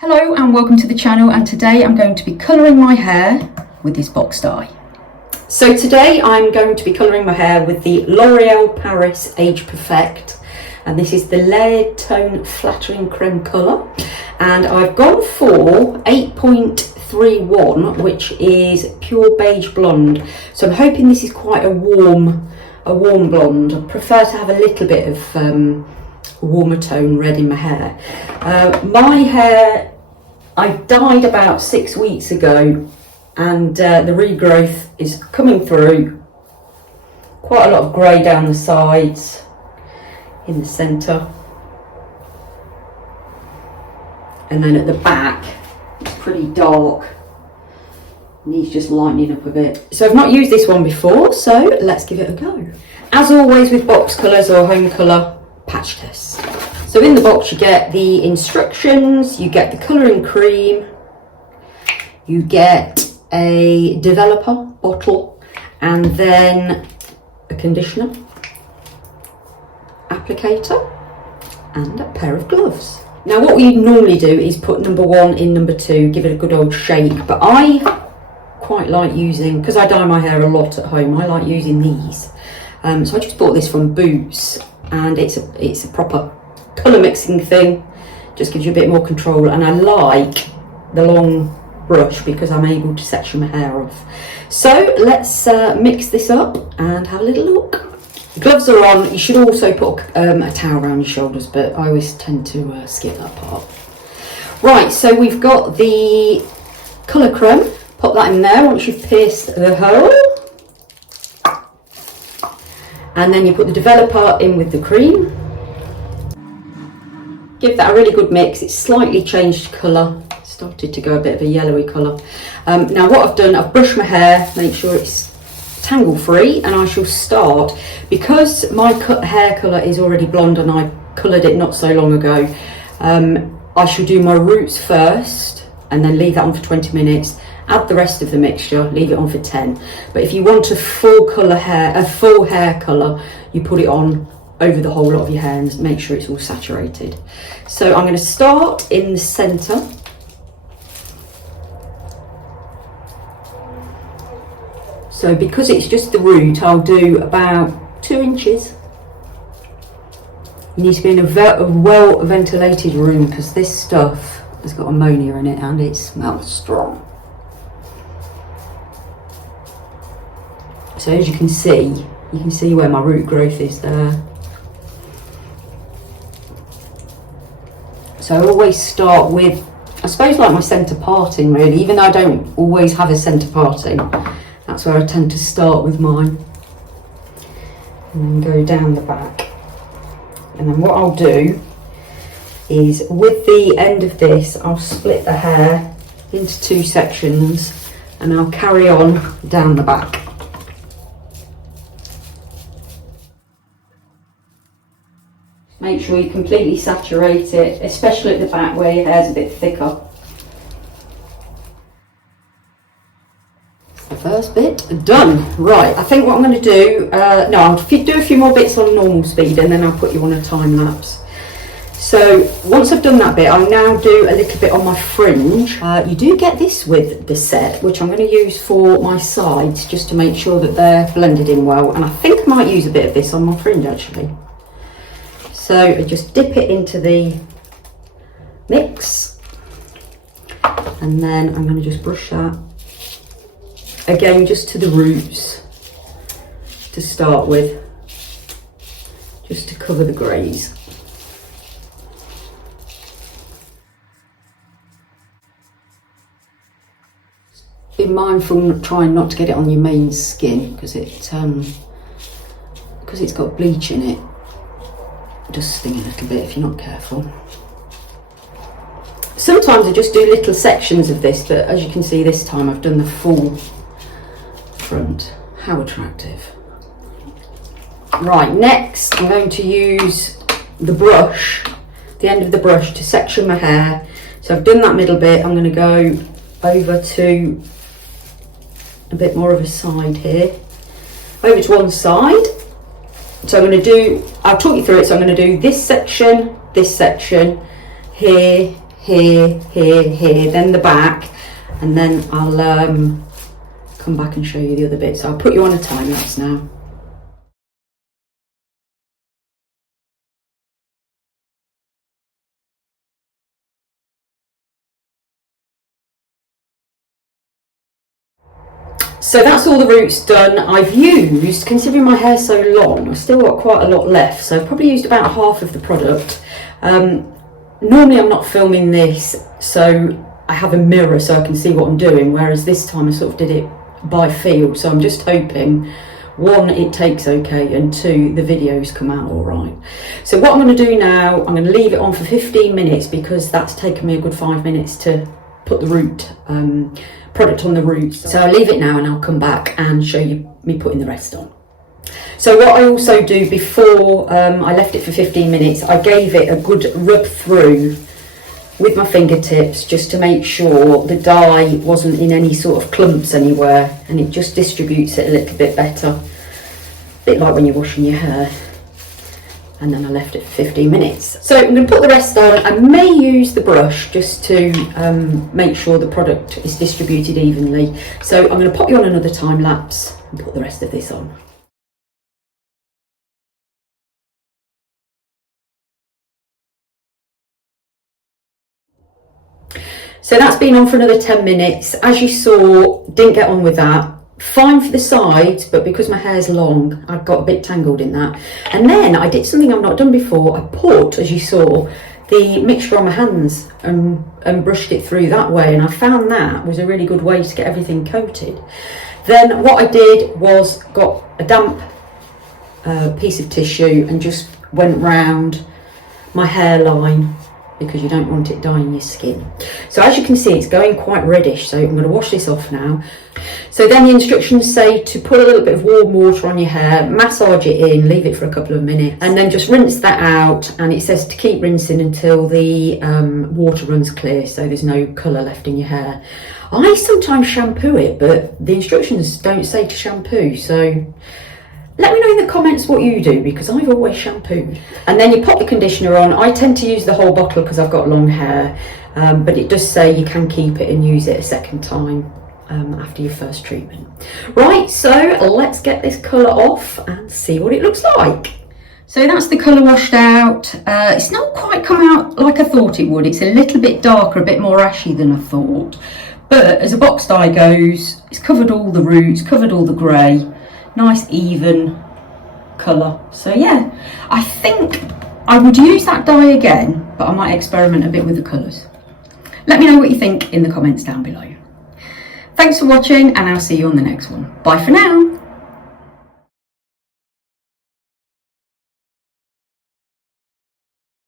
Hello and welcome to the channel, and today I'm going to be colouring my hair with this box dye. So today I'm going to be colouring my hair with the L'Oreal Paris Age Perfect, and this is the layered tone flattering creme colour, and I've gone for 8.31, which is pure beige blonde. So I'm hoping this is quite a warm blonde. I prefer to have a little bit of warmer tone red in my hair. My hair I dyed about 6 weeks ago, and the regrowth is coming through. Quite a lot of grey down the sides, in the centre, and then at the back it's pretty dark. Needs just lightening up a bit. So I've not used this one before, so let's give it a go. As always with box colours or home colour, patch test. So in the box you get the instructions, you get the colouring cream, you get a developer bottle, and then a conditioner, applicator, and a pair of gloves. Now what we normally do is put number 1 in number 2, give it a good old shake, but I quite like using, because I dye my hair a lot at home, I like using these. So I just bought this from Boots, and it's a proper colour mixing thing, just gives you a bit more control, and I like the long brush because I'm able to section my hair off. So let's mix this up and have a little look. The gloves are on. You should also put a towel around your shoulders, but I always tend to skip that part. Right, so we've got the colour creme. Pop that in there once you've pierced the hole, and then you put the developer in with the cream. Give that a really good mix. It's slightly changed colour, started to go a bit of a yellowy colour. Now what I've done, I've brushed my hair, make sure it's tangle free, and I shall start, because my hair colour is already blonde and I coloured it not so long ago, I shall do my roots first and then leave that on for 20 minutes, add the rest of the mixture, leave it on for 10. But if you want a full hair colour, you put it on over the whole lot of your hair and make sure it's all saturated. So I'm going to start in the centre. So because it's just the root, I'll do about 2 inches. You need to be in a well ventilated room, because this stuff has got ammonia in it and it smells strong. So as you can see where my root growth is there. So I always start with, I suppose, like my centre parting really, even though I don't always have a centre parting. That's where I tend to start with mine. And then go down the back. And then what I'll do is, with the end of this, I'll split the hair into 2 sections, and I'll carry on down the back. Make sure you completely saturate it, especially at the back where your hair's a bit thicker. That's the first bit done. Right, I think what I'm going to do, I'll do a few more bits on normal speed, and then I'll put you on a time lapse. So once I've done that bit, I'll now do a little bit on my fringe. You do get this with the set, which I'm going to use for my sides, just to make sure that they're blended in well, and I think I might use a bit of this on my fringe actually. So I just dip it into the mix, and then I'm going to just brush that again just to the roots to start with, just to cover the greys. Be mindful trying not to get it on your main skin, because it's got bleach in it. It does sting a little bit if you're not careful. Sometimes I just do little sections of this, but as you can see this time I've done the full front. How attractive. Right, next I'm going to use the brush, the end of the brush, to section my hair. So I've done that middle bit. I'm going to go over to a bit more of a side here, over to one side. So I'm going to do, I'll talk you through it. So I'm going to do this section, here, here, here, then the back, and then I'll come back and show you the other bit. So I'll put you on a time lapse now. So that's all the roots done. I've used, considering my hair's so long, I've still got quite a lot left, so I've probably used about half of the product. Normally I'm not filming this, so I have a mirror so I can see what I'm doing, whereas this time I sort of did it by feel, so I'm just hoping, one, it takes okay, and two, the videos come out all right. So what I'm going to do now, I'm going to leave it on for 15 minutes because that's taken me a good 5 minutes to put the root product on the roots. So I'll leave it now and I'll come back and show you me putting the rest on. So what I also do before I left it for 15 minutes, I gave it a good rub through with my fingertips just to make sure the dye wasn't in any sort of clumps anywhere, and it just distributes it a little bit better. A bit like when you're washing your hair. And then I left it for 15 minutes. So I'm going to put the rest on. I may use the brush just to make sure the product is distributed evenly. So I'm going to pop you on another time lapse and put the rest of this on. So that's been on for another 10 minutes. As you saw, didn't get on with that. Fine for the sides, but because my hair's long, I got a bit tangled in that. And then I did something I've not done before. I put, as you saw, the mixture on my hands and brushed it through that way, and I found that was a really good way to get everything coated. Then what I did was got a damp piece of tissue and just went round my hairline, because you don't want it dyeing your skin. So as you can see, it's going quite reddish, so I'm going to wash this off now. So then the instructions say to put a little bit of warm water on your hair, massage it in, leave it for a couple of minutes, and then just rinse that out. And it says to keep rinsing until the water runs clear, so there's no colour left in your hair. I sometimes shampoo it, but the instructions don't say to shampoo, so let me know in the comments what you do, because I've always shampooed. And then you pop your conditioner on. I tend to use the whole bottle because I've got long hair, but it does say you can keep it and use it a second time after your first treatment. Right, so let's get this colour off and see what it looks like. So that's the colour washed out. It's not quite come out like I thought it would. It's a little bit darker, a bit more ashy than I thought. But as a box dye goes, it's covered all the roots, covered all the grey. Nice even colour. So yeah, I think I would use that dye again, but I might experiment a bit with the colours. Let me know what you think in the comments down below. Thanks for watching, and I'll see you on the next one. Bye for now.